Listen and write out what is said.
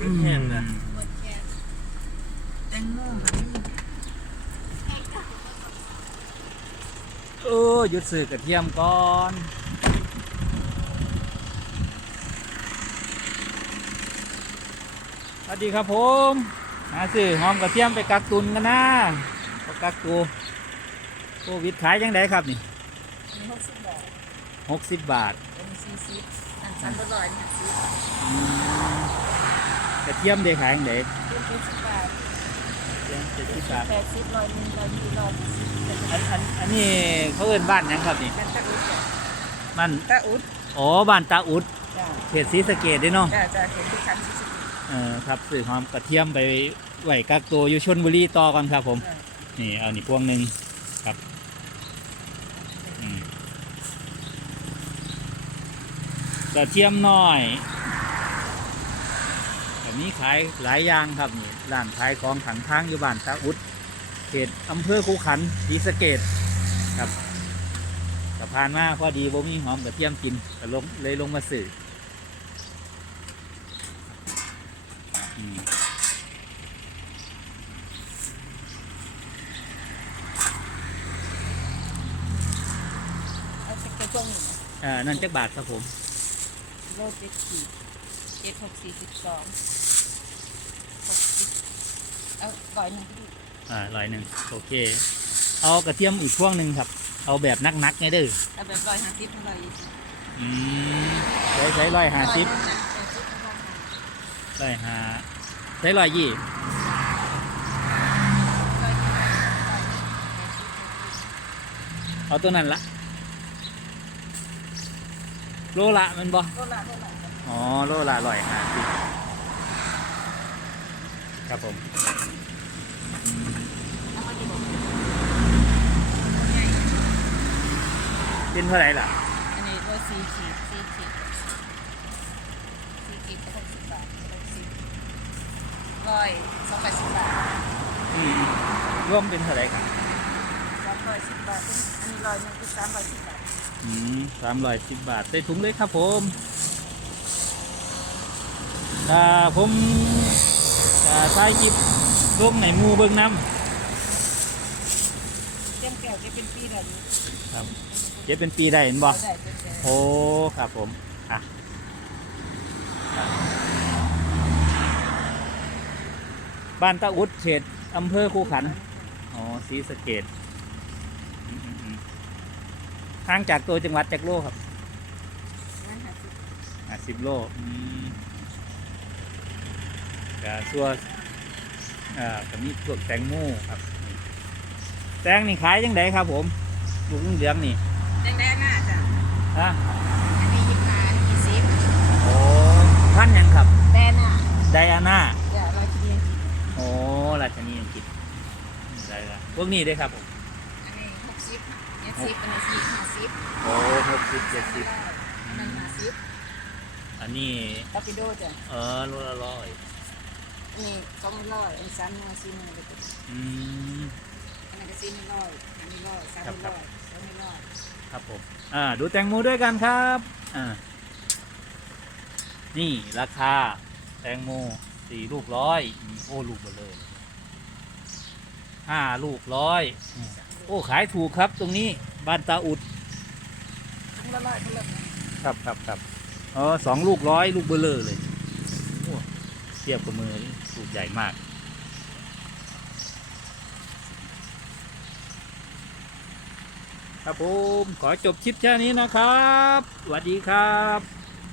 อืมแห้งนะ หมดแค่แตงโมค่ะนี่เออหยุดสื่อกระเทียมก่อนสวัสดีครับผมหาซื้อหอมกระเทียมไปกักตุนกันนะไปกักตัวโควิดขายยังไงครับนี่อันนี้หกสิบบาทหกสิบบาทอันนี้สี่สิบอันสามร้อยเนี่ยสิบอืม กระเทียมเดขายยังไงเป็นเจ็ดสิบบาทเจ็ดสิบบาทแปดสิบร้อยหนึ่งร้อยยี่ร้อยยี่สิบแต่อันอันอันนี้เขาเอิ้นบ้านหยังครับนี่เป็นตะอุดจ้ะบ้านตะอุดอ๋อบ้านตาอุดจ้ะเขตศรีสะเกดเด้เนาะจ้ะจ้ะเห็นที่คันที่สุดเออครับซื้อหอมกระเทียมไปไหวกักตัวอยู่ชนบุรีต่อก่อนครับผม จ้ะนี่เอานี่พวงหนึ่งครับอืมกระเทียมน้อย แบบนี้ขายหลายอย่างครับนี่ร้านขายของถังทางอยู่บ้านตาอุดเขตอำเภอคูขันศรีสะเกดครับสะพานมาพอดีบ่มีหอมกระเทียมกินก็ลงเลยลงมาซื้ออืมเอาเป็นกระช่วงนี้นะอ่านั่นจักบาทครับผม โลเจ็ดขีดเจ็ดหกสี่สิบสองหกสิบ เอาร้อยหนึ่งก็ดีอ่าร้อยหนึ่งโอเค เอากระเทียมอีกพวงหนึ่งครับ เอาแบบนักๆไงเด้อเอาแบบร้อยห้าสิบเท่าไหร่ยี่สิบอืมใช้ใช้ร้อยห้าสิบร้อยหนึ่งนะแปดสิบเท่าไหร่ร้อยห้าใช้ร้อยยี่ร้อยหนึ่งร้อยหนึ่งเอาตัวนั้นละโลละแมันบ่โลละโลละจ้ะอ๋อโลละร้อยห้าสิบ ครับผมเอามากี่บอกเป็นเท่าไหร่ล่ะ อันนี้โลสี่ขีดสี่ขีดสี่ขีดก็หกสิบบาทหกสิบร้อยสองร้อยสิบบาทอืมรวมเป็นเท่าไหร่ครับสามร้อยสิบบาทเป็นอันนี้ร้อยหนึงคือสามร้อยสิบบาทอืมสามร้อยสิบบาทใส่ถุงเลยครับผมอ่าผม อ่าถ่ายคลิปลงในหมูเบิ้งน้ำเต็มแก้วจะเป็นปีละนี้ครับเก็บเป็นปีได้เห็นบ่ได้เต็มแก้วโอ้ครับผมอะครับบ้านตะอุดเขตอำเภอคูขันอ๋อศรีสะเกดอืมอืมอืมห่างจากตัวจังหวัดจากโลครับนั่นหาสิบอะสิบโลอืม กะส่วนอ่าก็มีพวกแตงโมครับนี่แตงนี่ขายยังไงครับ ผมลูกเหลืองๆนี่แดงแดงหน้าจ้ะฮะอันนี้ยี่สิบห้าอันนี้ยี่สิบโอ้ท่านยังครับแดงหน้าไดอาน่าจ้ะร้อยที่ยังกินโอ้ราชนีอังกฤษได้ละพวกนี้ด้วยครับผมอันนี้หกสิบเจ็ดสิบอันนี้สี่ห้าสิบโอ้หกสิบเจ็ดสิบอันนั้นห้าสิบอันนี้ตอปิโดจ้ะเออโลละร้อยอั นนี้สองร้อยอันนี้สามร้อยสี่ร้อยเลยจ้ะอืม อันนั้นก็สี่ร้อยอันนี้ร้อยสามร้อยสองร้อยครับผม อ่า ดูแตงโมด้วยกันครับ อ่า นี่ราคา แตงโมสี่ลูกร้อยอืมโอ้ลูกเบลเลยห้าลูกร้อยอืมโอ้ขายถูกครับตรงนี้บ้านตาอุด ทั้งละร้อยทั้งละครับครับครับเออสองลูกร้อยลูกเบลเลอเลยโอ้ เทียบกับมือสูกใหญ่มาก ครับผม ขอจบคลิปแค่นี้นะครับ สวัสดีครับ